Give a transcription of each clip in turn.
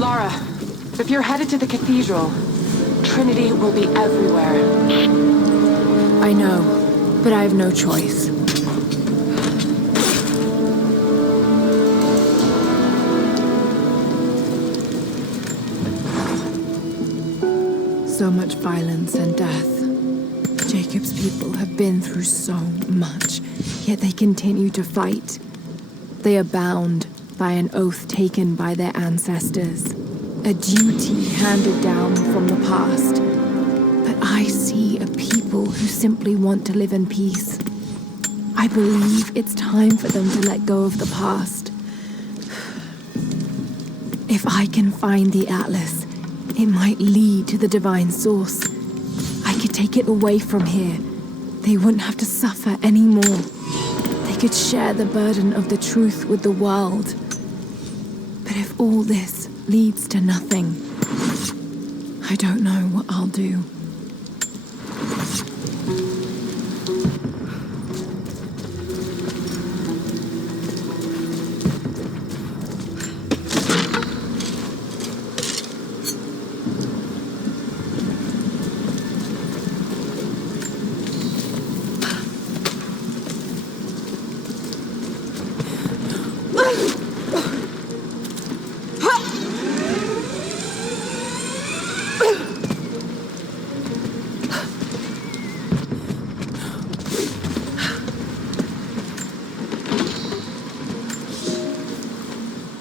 Lara, if you're headed to the cathedral, Trinity will be everywhere. I know, but I have no choice. So much violence and death. Jacob's people have been through so much, yet they continue to fight. They are bound by an oath taken by their ancestors, a duty handed down from the past. But I see a people who simply want to live in peace. I believe it's time for them to let go of the past. If I can find the Atlas, it might lead to the divine source. I could take it away from here. They wouldn't have to suffer anymore. They could share the burden of the truth with the world. But if all this leads to nothing, I don't know what I'll do.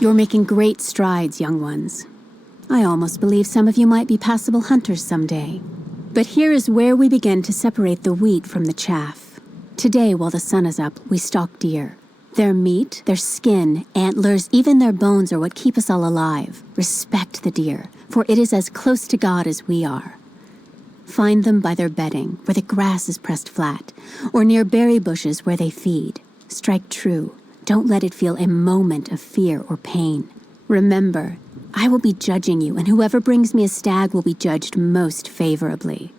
You're making great strides, young ones. I almost believe some of you might be passable hunters someday. But here is where we begin to separate the wheat from the chaff. Today, while the sun is up, we stalk deer. Their meat, their skin, antlers, even their bones are what keep us all alive. Respect the deer, for it is as close to God as we are. Find them by their bedding, where the grass is pressed flat, or near berry bushes where they feed. Strike true. Don't let it feel a moment of fear or pain. Remember, I will be judging you, and whoever brings me a stag will be judged most favorably.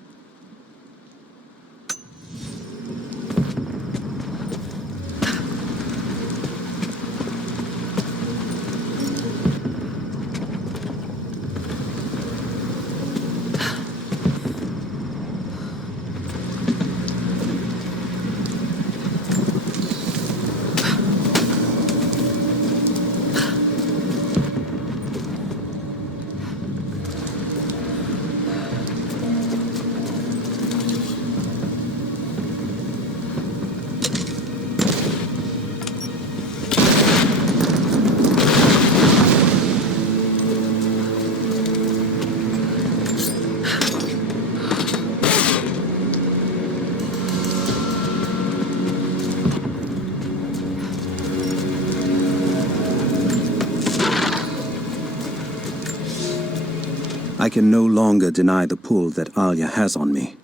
I can no longer deny the pull that Alia has on me.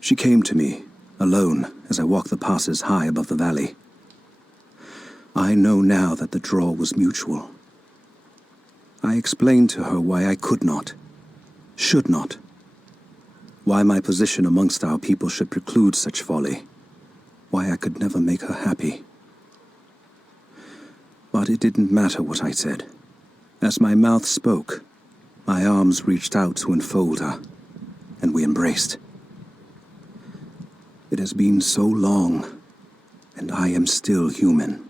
She came to me, alone, as I walked the passes high above the valley. I know now that the draw was mutual. I explained to her why I could not, should not, why my position amongst our people should preclude such folly, why I could never make her happy. But it didn't matter what I said. As my mouth spoke, my arms reached out to enfold her, and we embraced. It has been so long, and I am still human.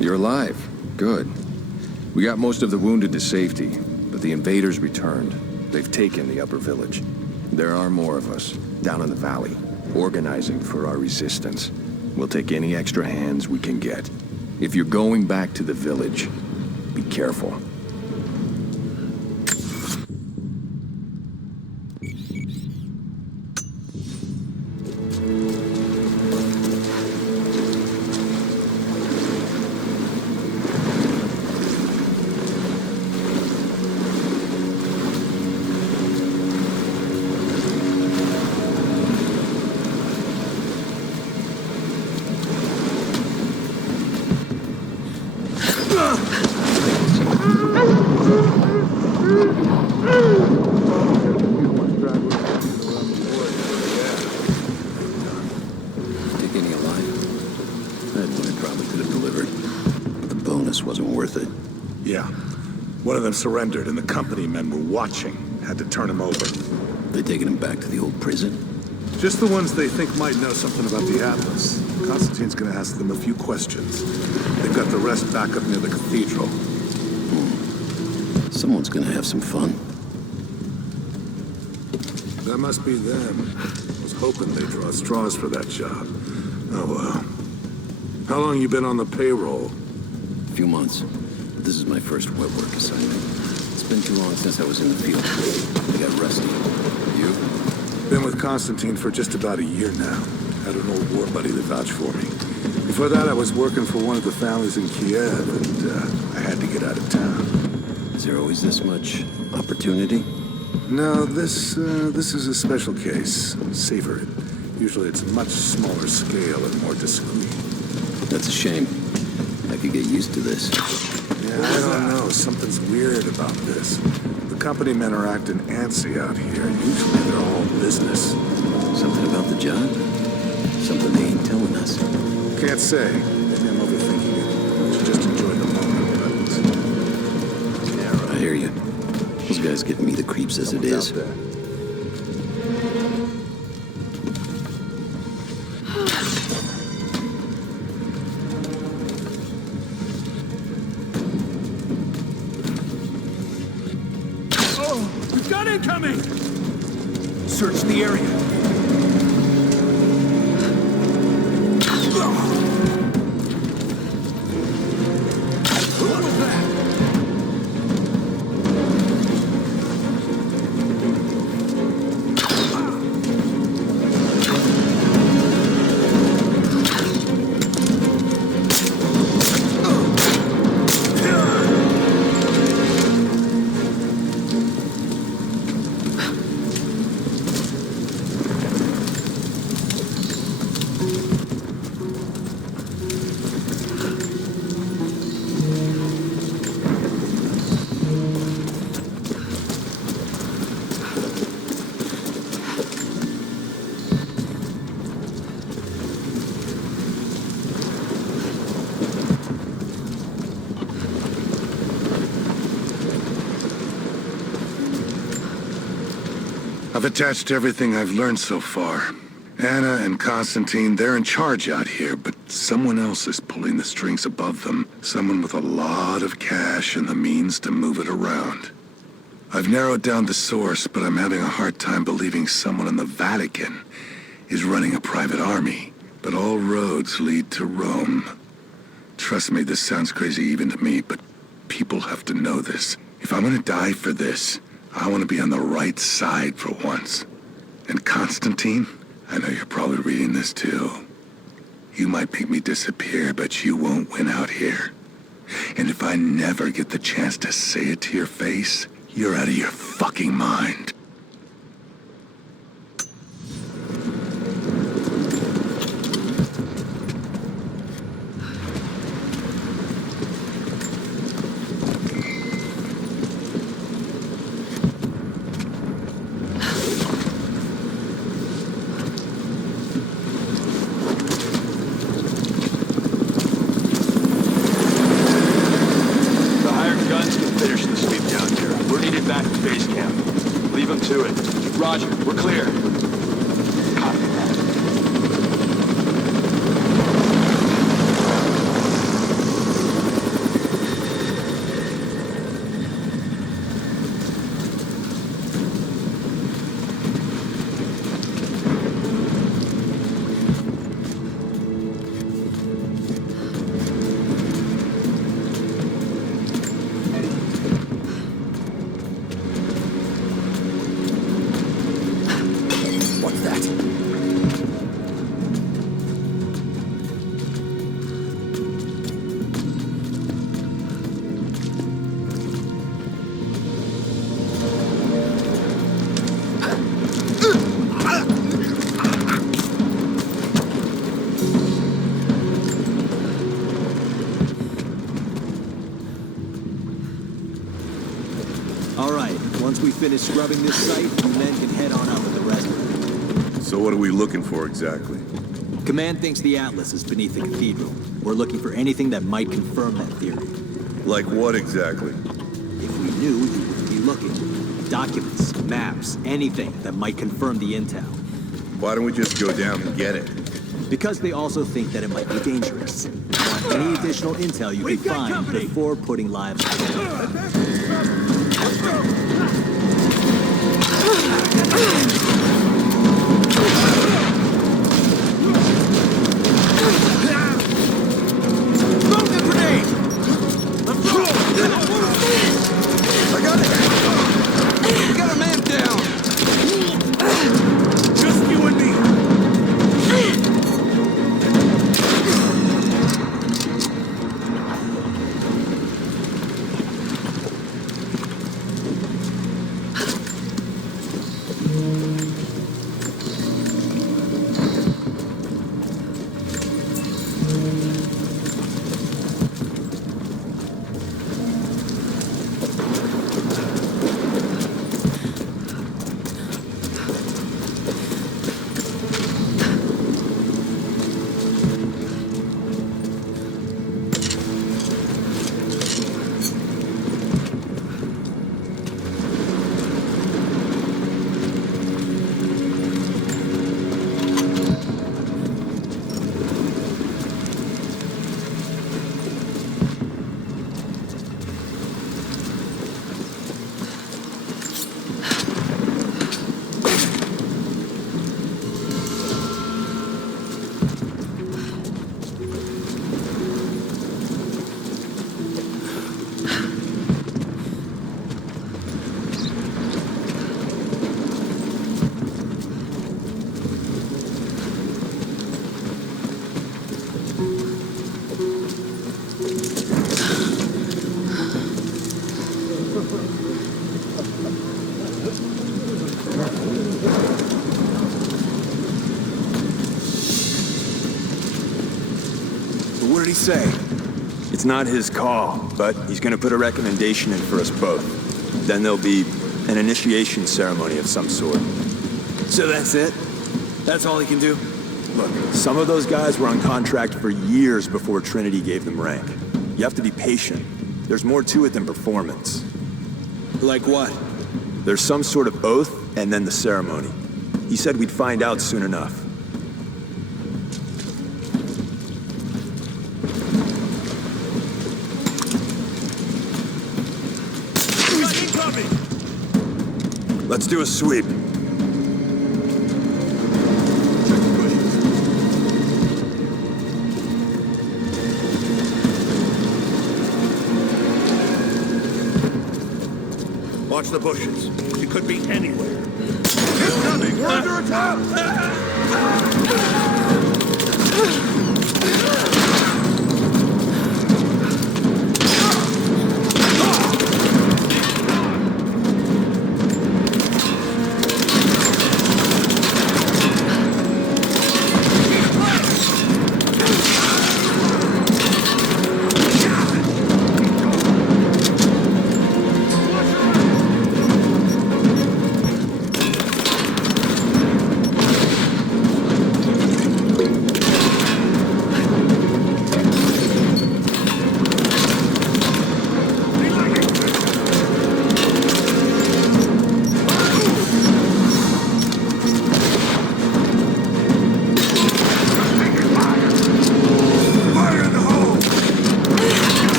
You're alive. Good. We got most of the wounded to safety, but the invaders returned. They've taken the upper village. There are more of us, down in the valley, organizing for our resistance. We'll take any extra hands we can get. If you're going back to the village, be careful. One of them surrendered, and the company men were watching. Had to turn him over. They taking him back to the old prison? Just the ones they think might know something about the Atlas. Constantine's gonna ask them a few questions. They've got the rest back up near the cathedral. Someone's gonna have some fun. That must be them. I was hoping they'd draw straws for that job. Oh well. How long you been on the payroll? A few months. This is my first wet work assignment. It's been too long since I was in the field. I got rusty. You? Been with Constantine for just about a year now. Had an old war buddy that vouched for me. Before that, I was working for one of the families in Kitezh, and I had to get out of town. Is there always this much opportunity? No, this is a special case. Savor it. Usually it's much smaller scale and more discreet. That's a shame. I could get used to this. Yeah, I don't know. Something's weird about this. The company men are acting antsy out here. Usually they're all business. Something about the job? Something they ain't telling us. Can't say. Maybe I'm overthinking it. I should just enjoy the moment, but... I hear you. Those guys giving me the creeps as it is. Incoming! Search the area. What was that? I've attached everything I've learned so far. Anna and Constantine, they're in charge out here, but someone else is pulling the strings above them. Someone with a lot of cash and the means to move it around. I've narrowed down the source, but I'm having a hard time believing someone in the Vatican is running a private army. But all roads lead to Rome. Trust me, this sounds crazy even to me, but people have to know this. If I'm gonna die for this, I want to be on the right side for once. And Constantine, I know you're probably reading this too. You might make me disappear, but you won't win out here. And if I never get the chance to say it to your face, you're out of your fucking mind. Roger, we're clear. Copy that. Once we finish scrubbing this site, you men can head on out with the rest of it. So what are we looking for exactly? Command thinks the Atlas is beneath the cathedral. We're looking for anything that might confirm that theory. Like what exactly? If we knew, you wouldn't be looking. Documents, maps, anything that might confirm the intel. Why don't we just go down and get it? Because they also think that it might be dangerous. Want any additional intel you can find before putting lives on the line. What did he say? It's not his call, but he's gonna put a recommendation in for us both. Then there'll be an initiation ceremony of some sort. So that's it? That's all he can do? Look, some of those guys were on contract for years before Trinity gave them rank. You have to be patient. There's more to it than performance. Like what? There's some sort of oath and then the ceremony. He said we'd find out soon enough. Let's do a sweep. Watch the bushes. He could be anywhere. He's coming! We're under attack!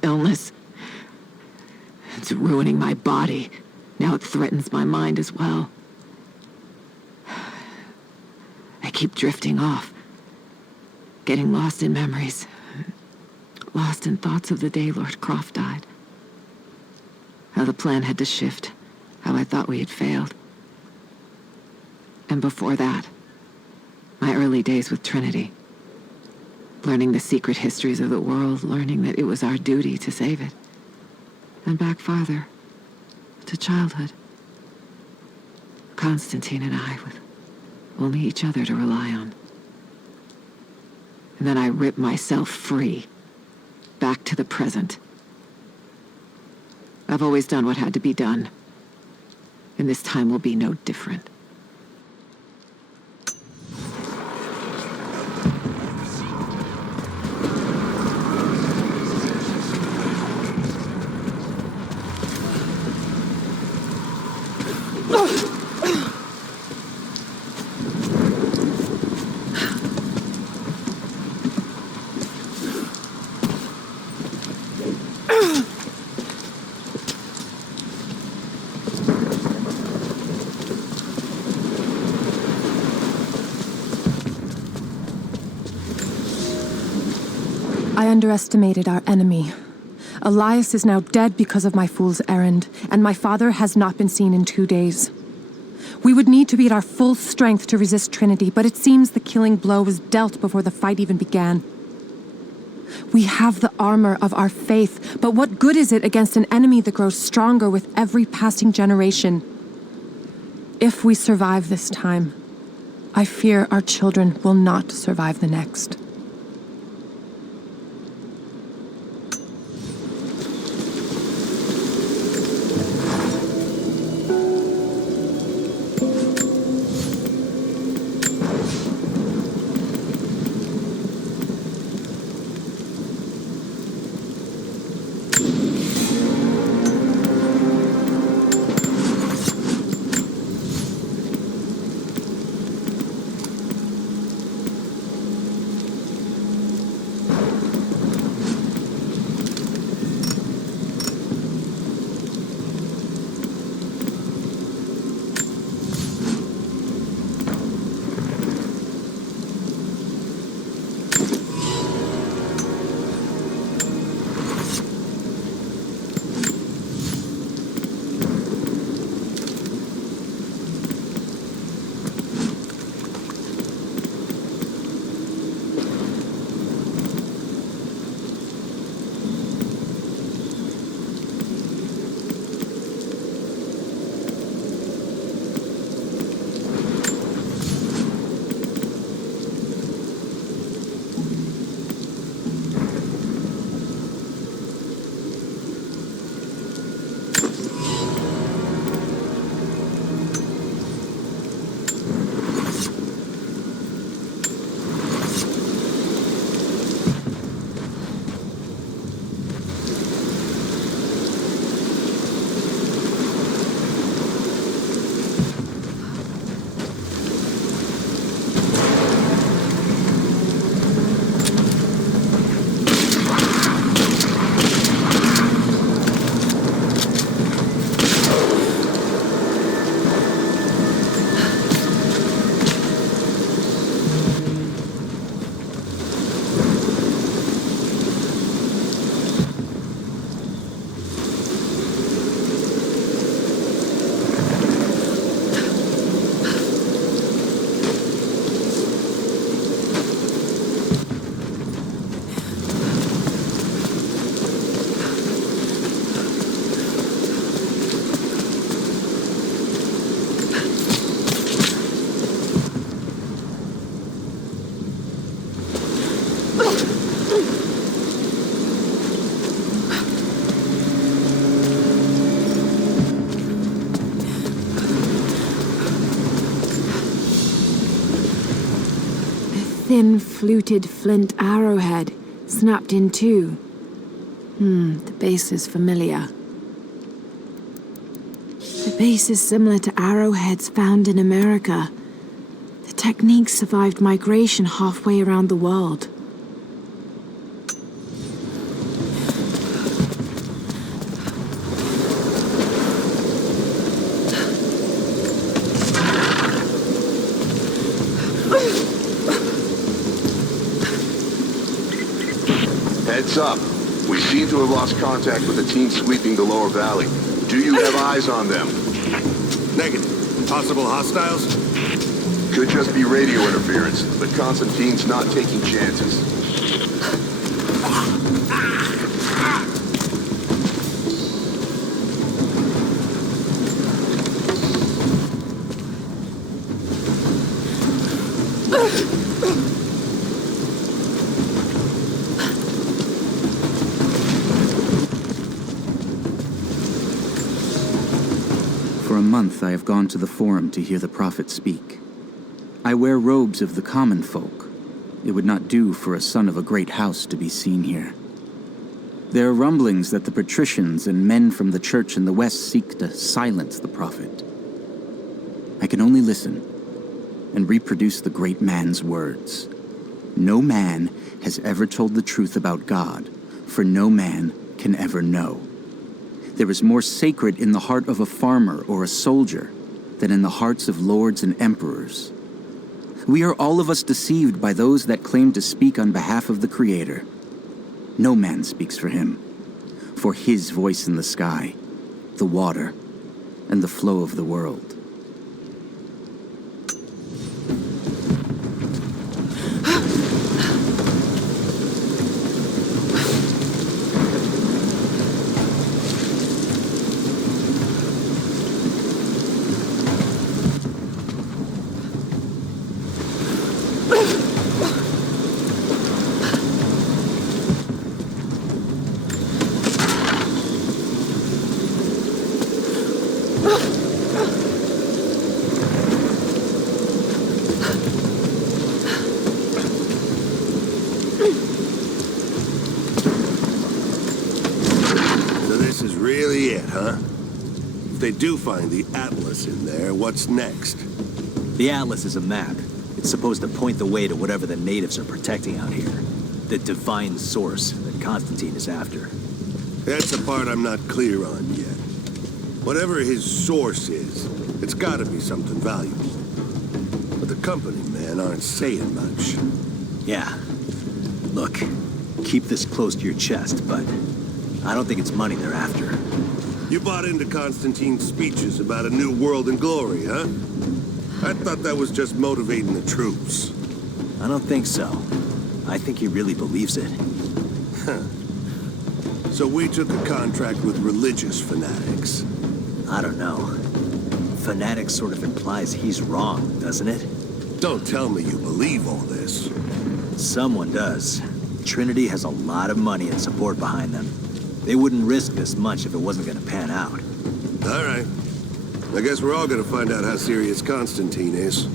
Illness. It's ruining my body. Now it threatens my mind as well. I keep drifting off, getting lost in memories, lost in thoughts of the day Lord Croft died. How the plan had to shift, how I thought we had failed. And before that, my early days with Trinity. Learning the secret histories of the world, learning that it was our duty to save it. And back farther, to childhood. Constantine and I, with only each other to rely on. And then I ripped myself free, back to the present. I've always done what had to be done, and this time will be no different. I underestimated our enemy. Elias is now dead because of my fool's errand, and my father has not been seen in 2 days. We would need to be at our full strength to resist Trinity, but it seems the killing blow was dealt before the fight even began. We have the armor of our faith, but what good is it against an enemy that grows stronger with every passing generation? If we survive this time, I fear our children will not survive the next. Thin, fluted flint arrowhead, snapped in two. The base is familiar. The base is similar to arrowheads found in America. The technique survived migration halfway around the world. Heads up. We seem to have lost contact with the team sweeping the lower valley. Do you have eyes on them? Negative. Possible hostiles? Could just be radio interference, but Constantine's not taking chances. For a month I have gone to the Forum to hear the Prophet speak. I wear robes of the common folk. It would not do for a son of a great house to be seen here. There are rumblings that the patricians and men from the church in the west seek to silence the Prophet. I can only listen and reproduce the great man's words. No man has ever told the truth about God, for no man can ever know. There is more sacred in the heart of a farmer or a soldier than in the hearts of lords and emperors. We are all of us deceived by those that claim to speak on behalf of the Creator. No man speaks for him, for his voice in the sky, the water, and the flow of the world. really it, huh? If they do find the Atlas in there, what's next? The Atlas is a map. It's supposed to point the way to whatever the natives are protecting out here. The divine source that Constantine is after. That's the part I'm not clear on yet. Whatever his source is, it's gotta be something valuable. But the company, man, aren't saying much. Yeah. Look, keep this close to your chest, but I don't think it's money they're after. You bought into Constantine's speeches about a new world and glory, huh? I thought that was just motivating the troops. I don't think so. I think he really believes it. So we took a contract with religious fanatics. I don't know. Fanatic sort of implies he's wrong, doesn't it? Don't tell me you believe all this. Someone does. Trinity has a lot of money and support behind them. They wouldn't risk this much if it wasn't gonna pan out. All right. I guess we're all gonna find out how serious Constantine is.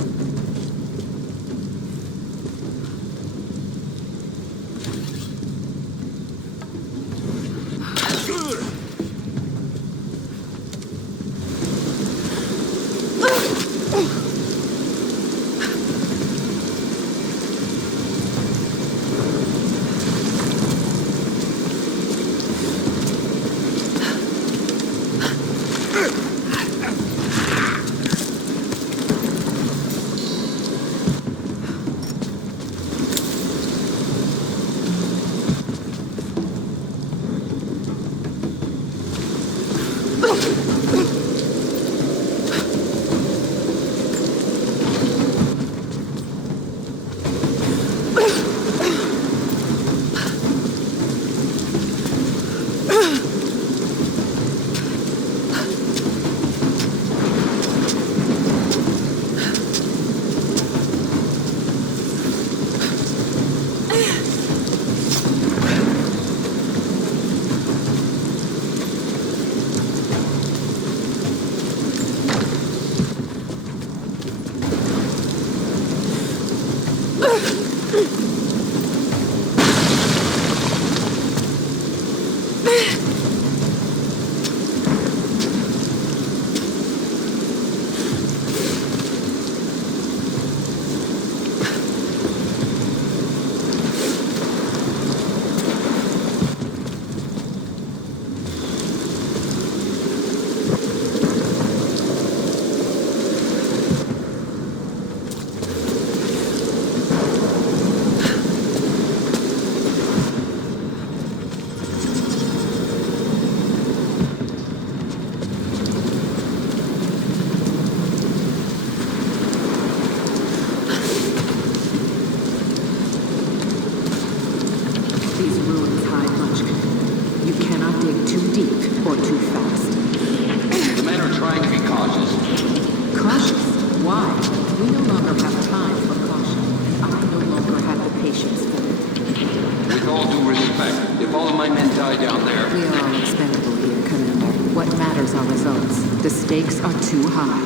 The stakes are too high.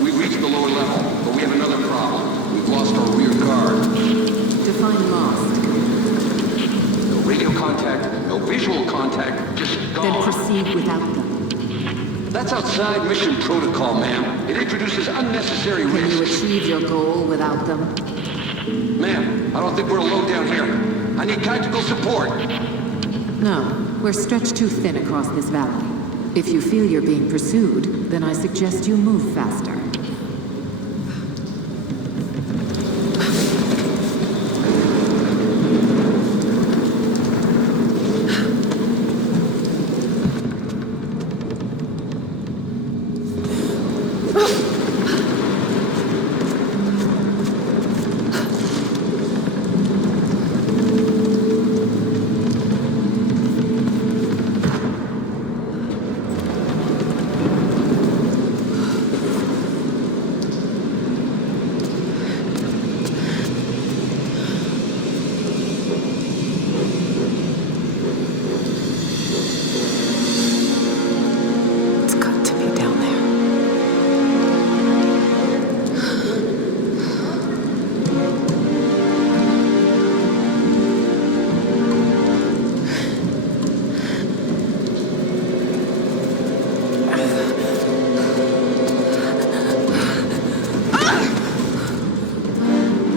We reached the lower level, but we have another problem. We've lost our rear guard. Define lost. No radio contact, no visual contact, just gone. Then proceed without them. That's outside mission protocol, ma'am. It introduces unnecessary risks. Can you achieve your goal without them? Ma'am, I don't think we're alone down here. I need tactical support. No, we're stretched too thin across this valley. If you feel you're being pursued, then I suggest you move faster.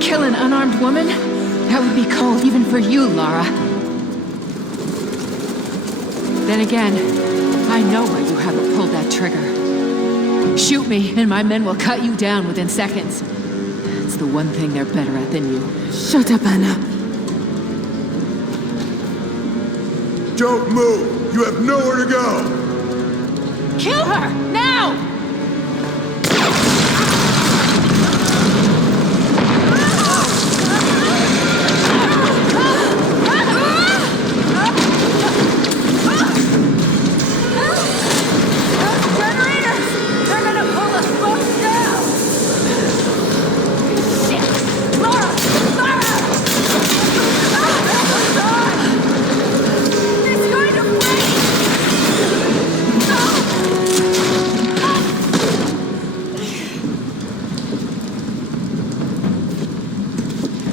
Kill an unarmed woman? That would be cold even for you, Lara. Then again, I know why you haven't pulled that trigger. Shoot me, and my men will cut you down within seconds. It's the one thing they're better at than you. Shut up, Anna. Don't move! You have nowhere to go! Kill her! Now!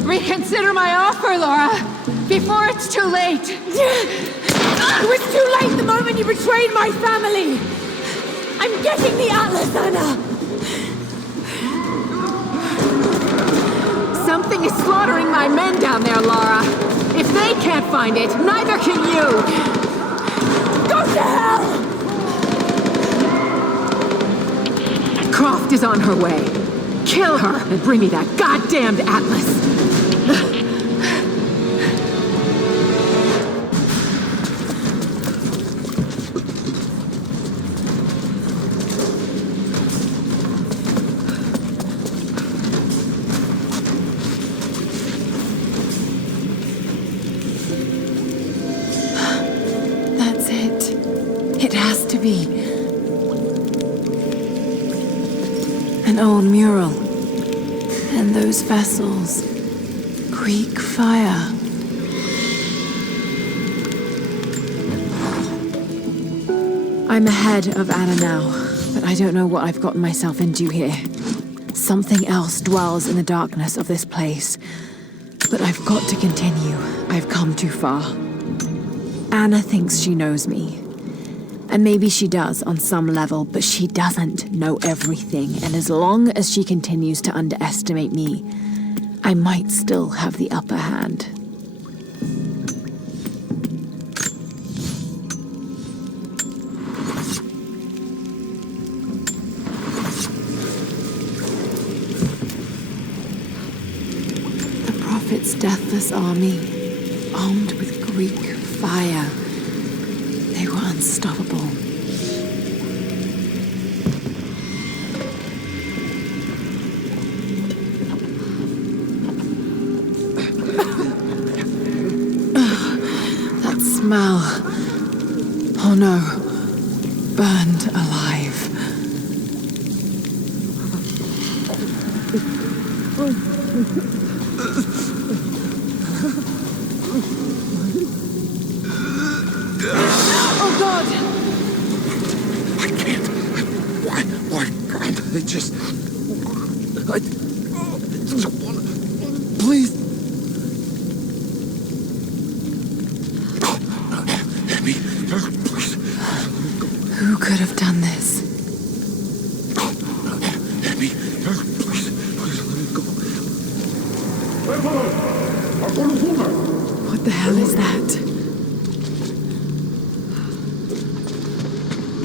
Reconsider my offer, Lara, before it's too late. It was too late the moment you betrayed my family. I'm getting the Atlas, Anna. Something is slaughtering my men down there, Lara. If they can't find it, neither can you. Go to hell! Croft is on her way. Kill her and bring me that goddamned Atlas. That's it. It has to be. An old mural. And those vessels. Greek fire. I'm ahead of Anna now, but I don't know what I've gotten myself into here. Something else dwells in the darkness of this place. But I've got to continue. I've come too far. Anna thinks she knows me. And maybe she does on some level, but she doesn't know everything. And as long as she continues to underestimate me, I might still have the upper hand. The Prophet's deathless army, armed with Greek fire. They were unstoppable. That smell. Oh no. Burned alive. Oh God! I can't. Why can't they just... I just want to... Please. Let me... Please. Who could have done this? Let me... Please. Please let me go. What the hell is that?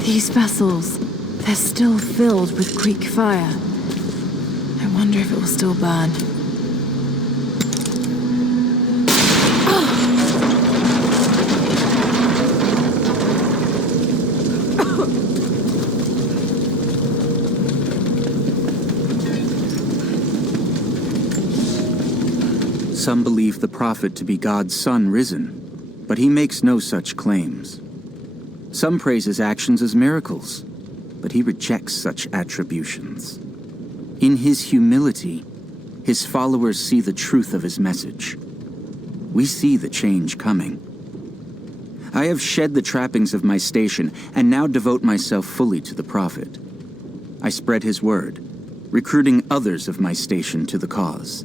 These vessels, they're still filled with Greek fire. I wonder if it will still burn. Some believe the prophet to be God's son risen, but he makes no such claims. Some praise his actions as miracles, but he rejects such attributions. In his humility, his followers see the truth of his message. We see the change coming. I have shed the trappings of my station and now devote myself fully to the prophet. I spread his word, recruiting others of my station to the cause.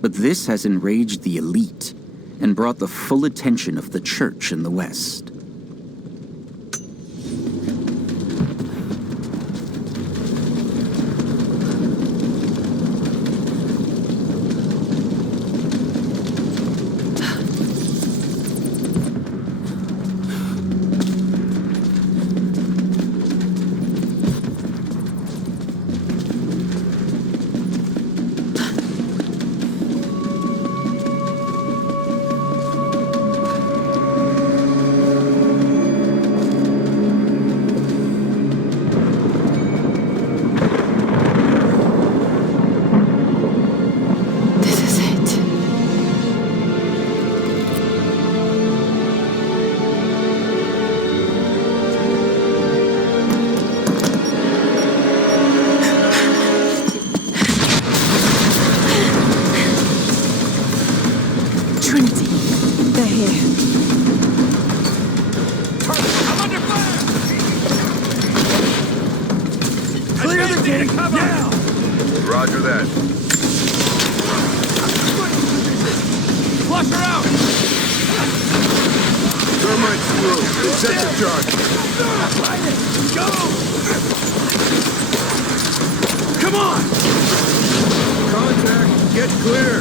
But this has enraged the elite and brought the full attention of the church in the West. Flush her out! Thermite's through. Sector charge. Go! Come on! Contact. Get clear.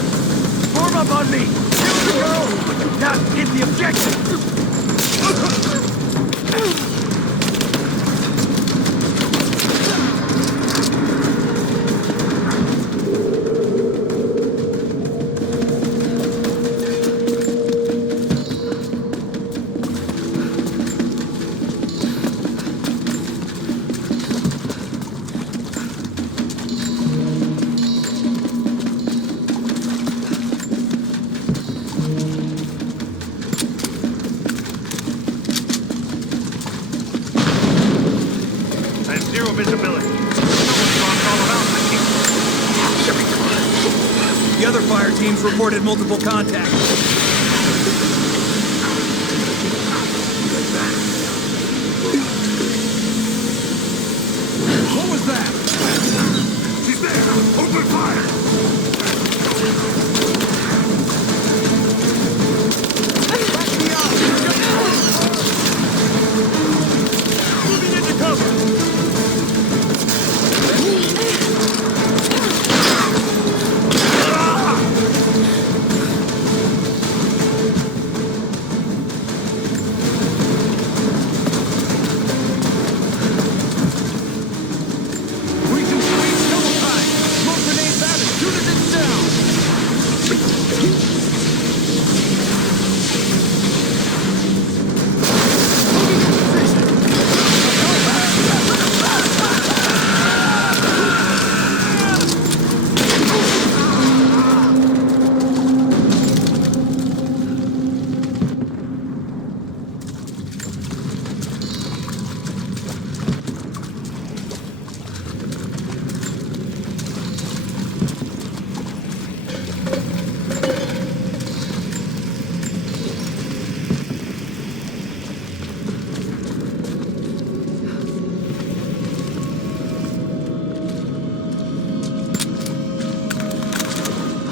Form up on me! Here we go! Now hit the objective! Visibility. The other fire teams reported multiple contacts. What was that? She's there. Open fire. Back me up! Moving into cover!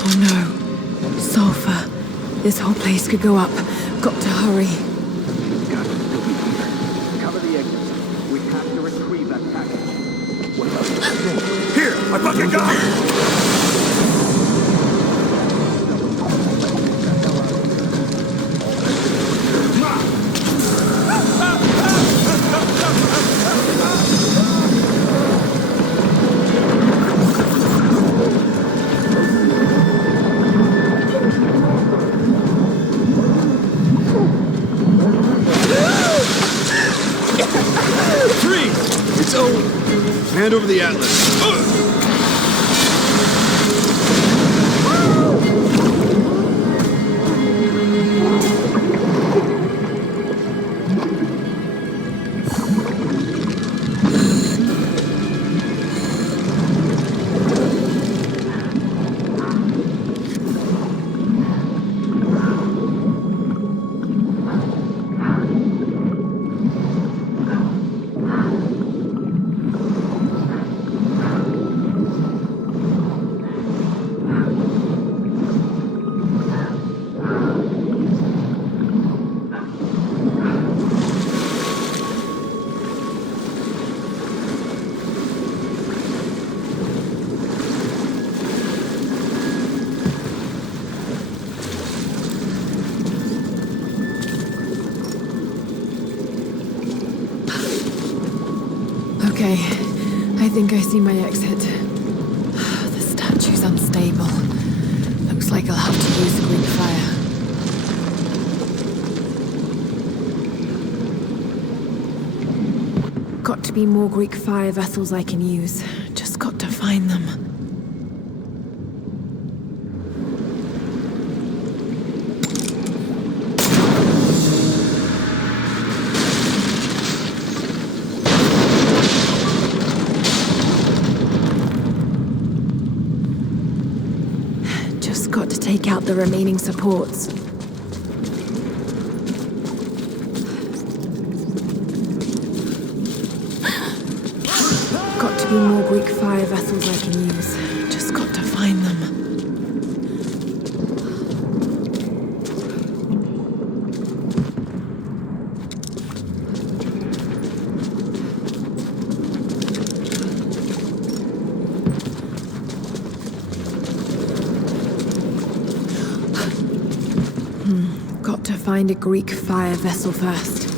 Oh no. Sulfur. This whole place could go up. Got to hurry. Got to still be here. Cover the exit. We have to retrieve that package. What about it? Here, I fucking got it! It's over. Hand over the atlas. Okay, I think I see my exit. The statue's unstable. Looks like I'll have to use Greek fire. Got to be more Greek fire vessels I can use. Just got to find them. Got to take out the remaining supports. Got to be more Greek fire vessels I can use. Just got to find a Greek fire vessel first.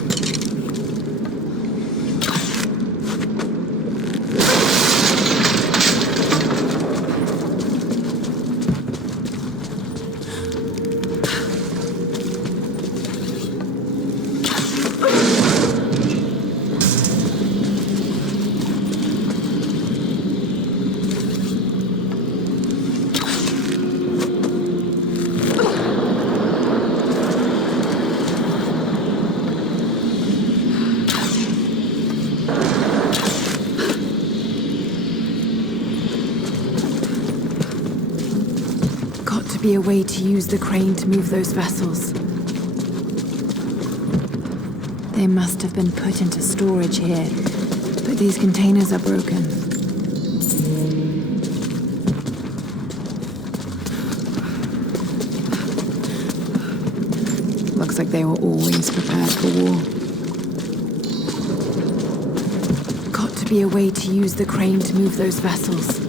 Be a way to use the crane to move those vessels. They must have been put into storage here, but these containers are broken. Looks like they were always prepared for war. Got to be a way to use the crane to move those vessels.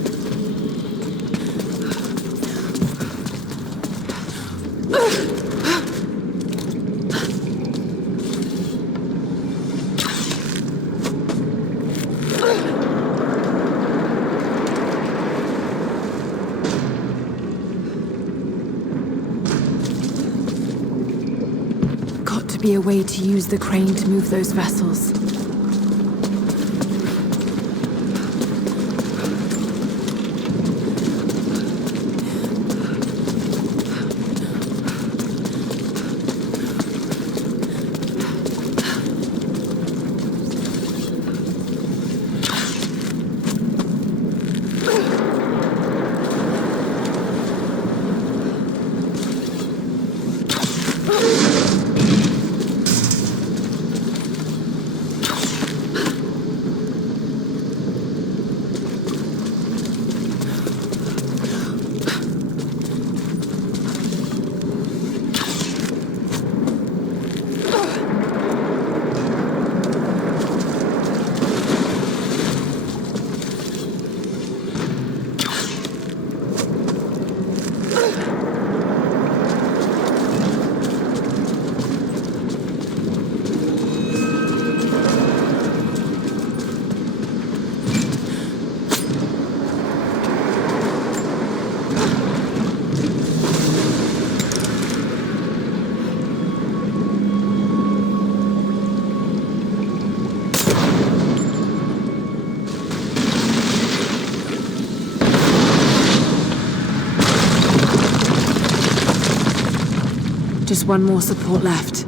Be a way to use the crane to move those vessels. Just one more support left.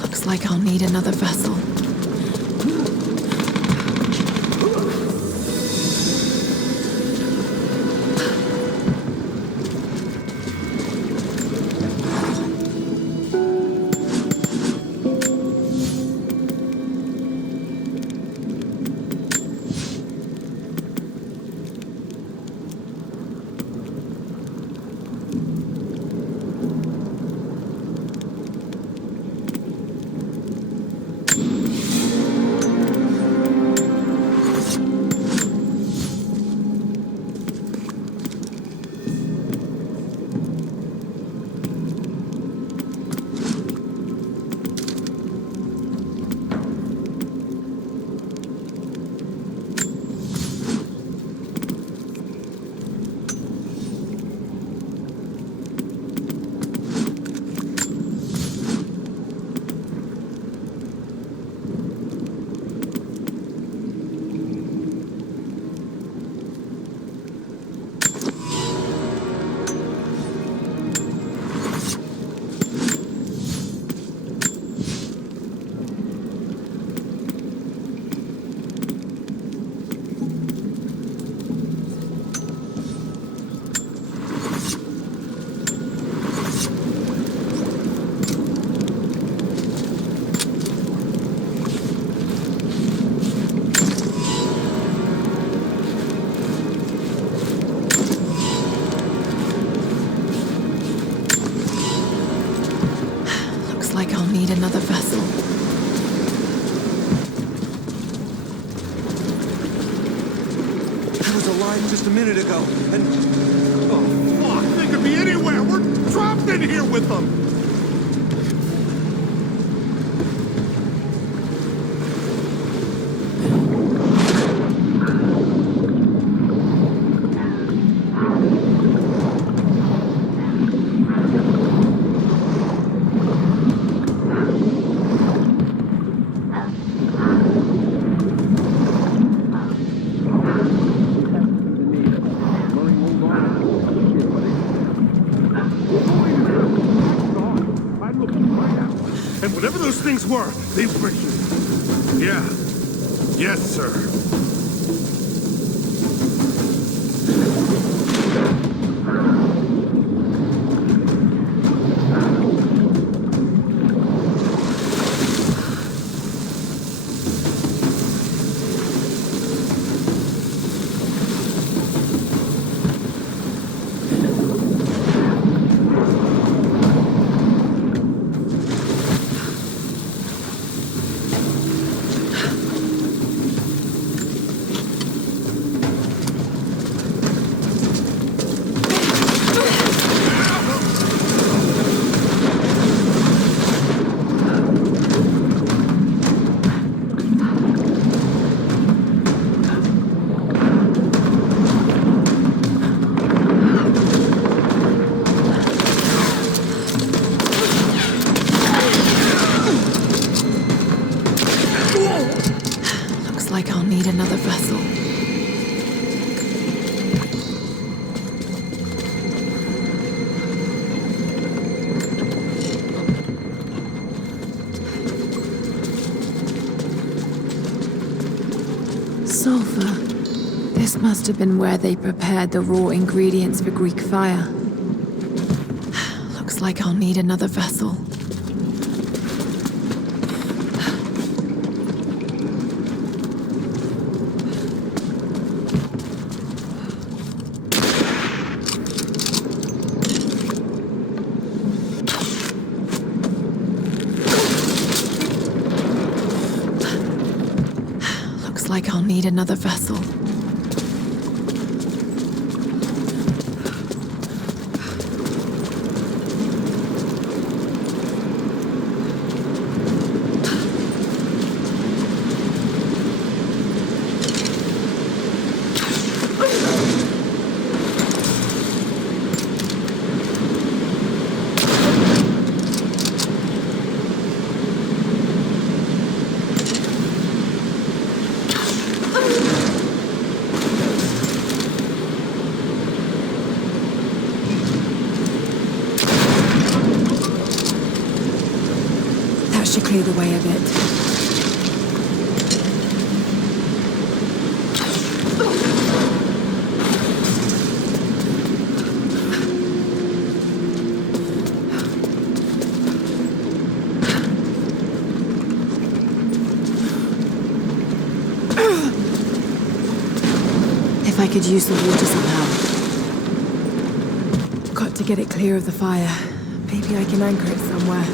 Looks like I'll need another vessel. Another vessel. arrived just a minute ago, and... Oh, fuck! They could be anywhere! We're trapped in here with them! And whatever those things were, they were here. Yeah. Yes, sir. Like I'll need another vessel. Sulfur. This must have been where they prepared the raw ingredients for Greek fire. Looks like I'll need another vessel. Like I'll need another vessel. Should clear the way a bit. If I could use the water somehow. Got to get it clear of the fire. Maybe I can anchor it somewhere.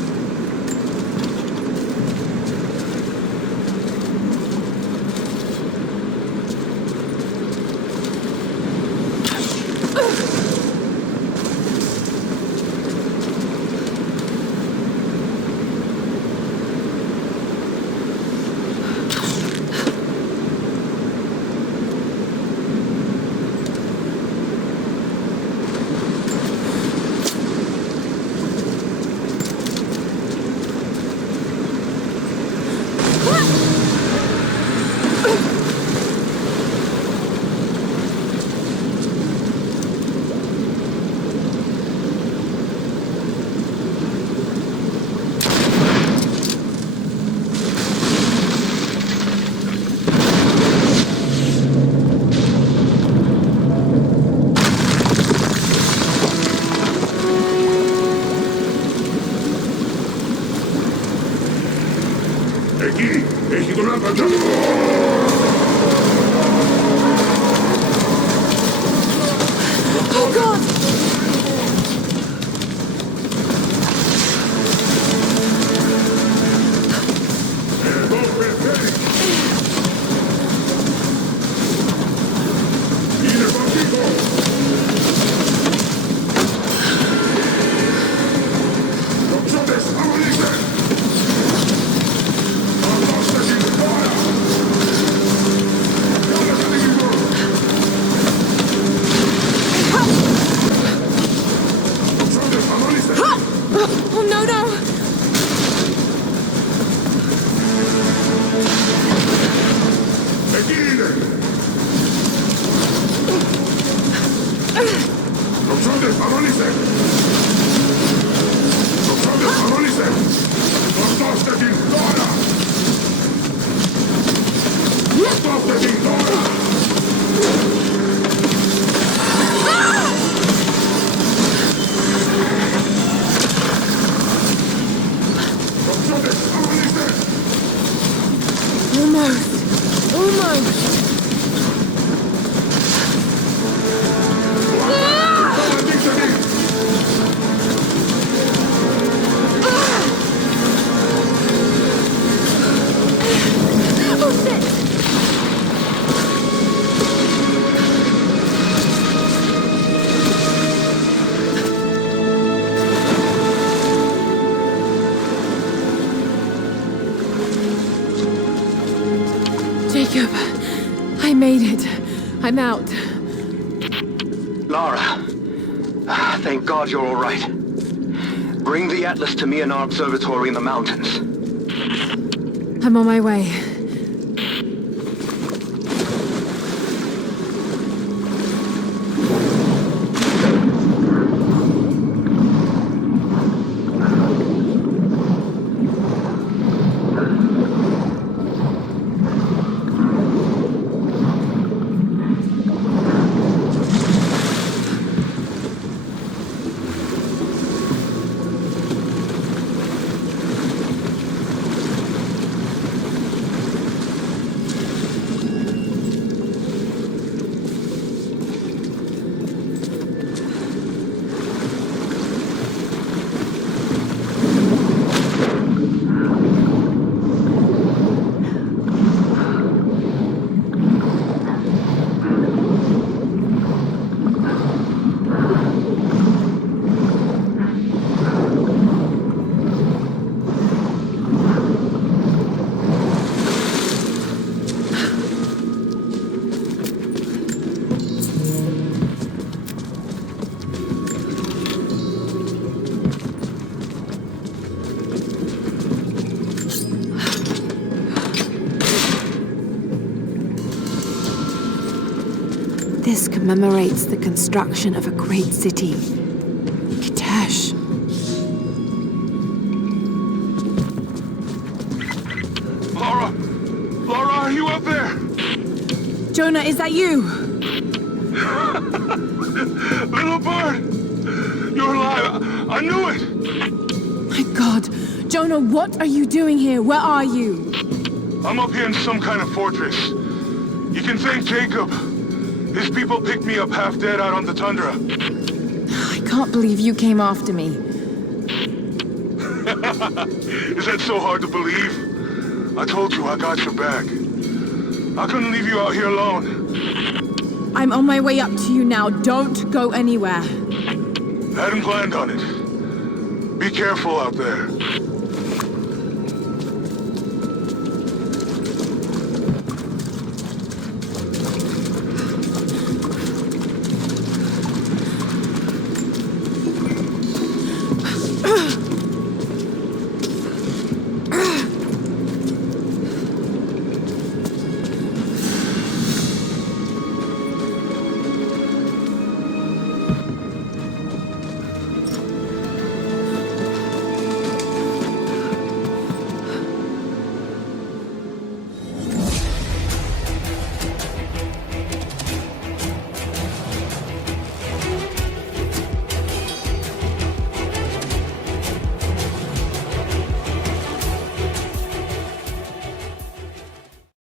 Oh God! Either Almost. Almost. Oh, shit! Jacob, I made it. I'm out. Lara, thank God you're all right. Bring the Atlas to me in our observatory in the mountains. I'm on my way. This commemorates the construction of a great city, Kitezh. Lara! Lara, are you up there? Jonah, is that you? Little bird! You're alive! I knew it! My God. Jonah, what are you doing here? Where are you? I'm up here in some kind of fortress. You can thank Jacob. His people picked me up half dead out on the tundra. I can't believe you came after me. Is that so hard to believe? I told you I got your back. I couldn't leave you out here alone. I'm on my way up to you now. Don't go anywhere. Hadn't planned on it. Be careful out there.